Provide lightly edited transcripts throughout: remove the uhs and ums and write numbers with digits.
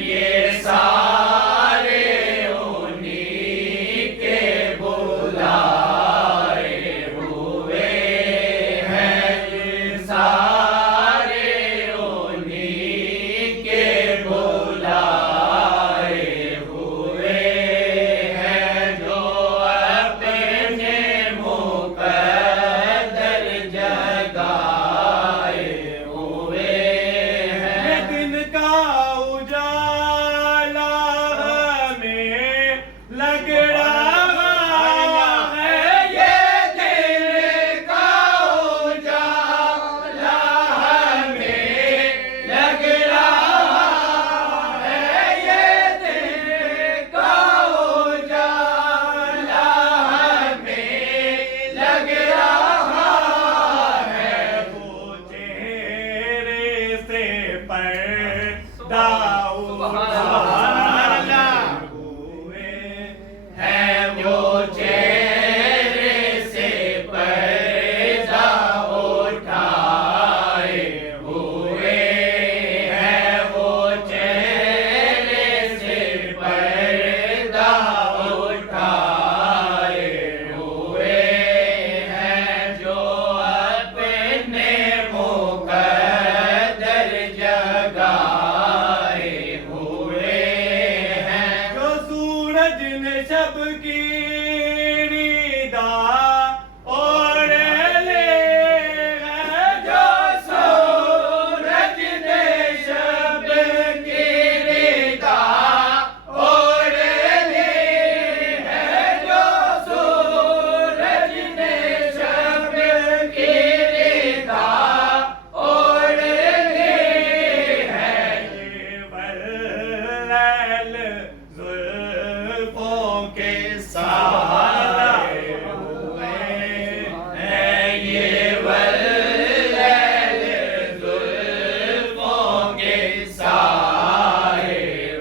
ये सारे उन्हीं के बुलाए हुए हैं। ये सारे उन्हीं के बुलाए हुए हैं, जो अपने मुकद्दर जगाए हुए हैं। दिन का उजाला में लग रहा है, ये दिन का उजाला हमें लग रहा है। ये दिन का उजाला हमें लग रहा है। वो चेहरे से पर्दा उतारा हुए है वो चेहरे से पर्दा उठाए हुए हैं। वो चेहरे से पर्दा उठाए हुए हैं, जो अपने मुकद्दर जगाए हुए हैं। जो सूरज ने शब की निदा ओढ़ ले है, जो सूरज ने शब की निदा ओढ़ ली है। जो सूरज ने शब की निदा ओढ़ ली है। ये वल्लैल जुल्फों के सहारे हुए हैं। ये वल्लैल जुल्फों के साए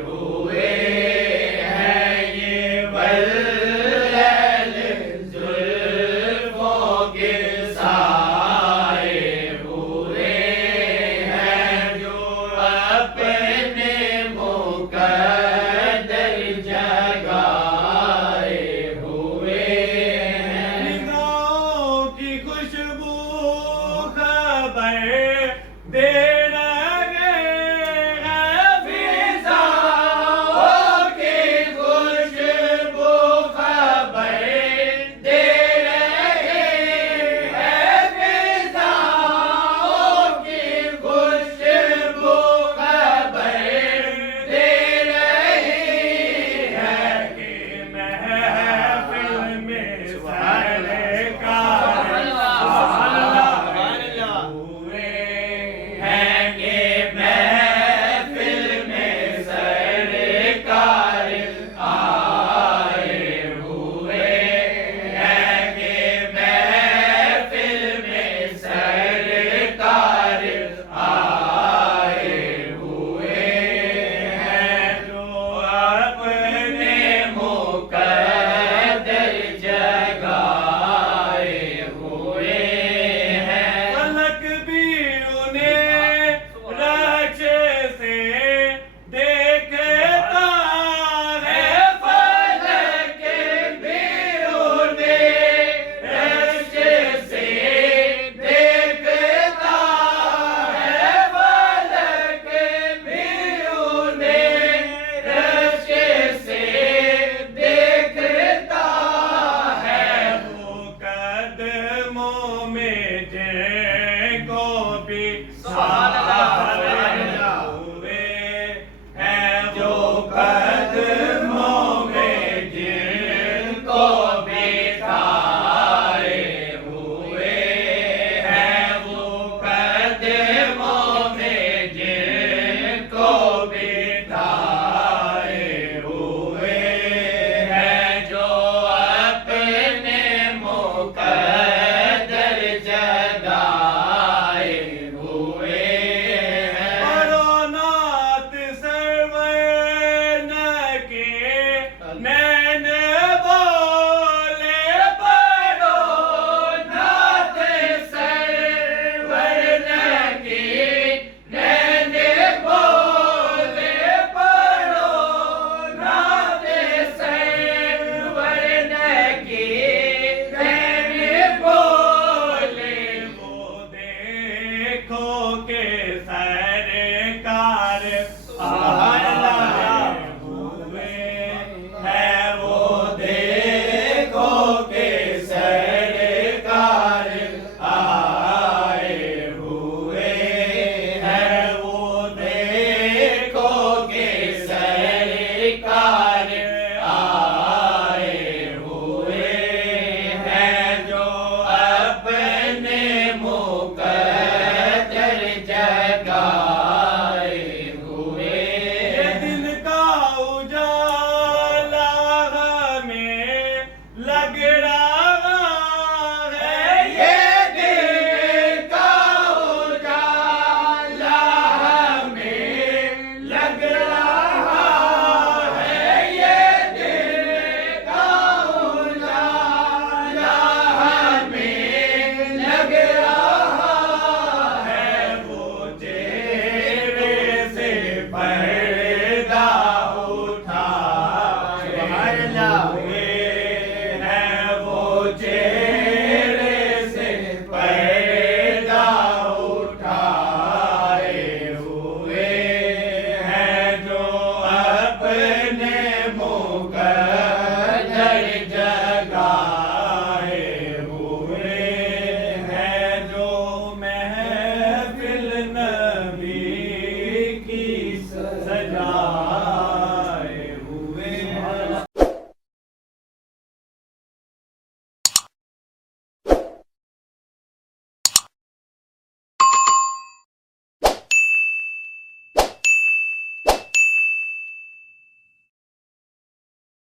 हुए हैं। ये वल्लैल जुल्फों के साए हुए हैं, जो अपने मुकद्दर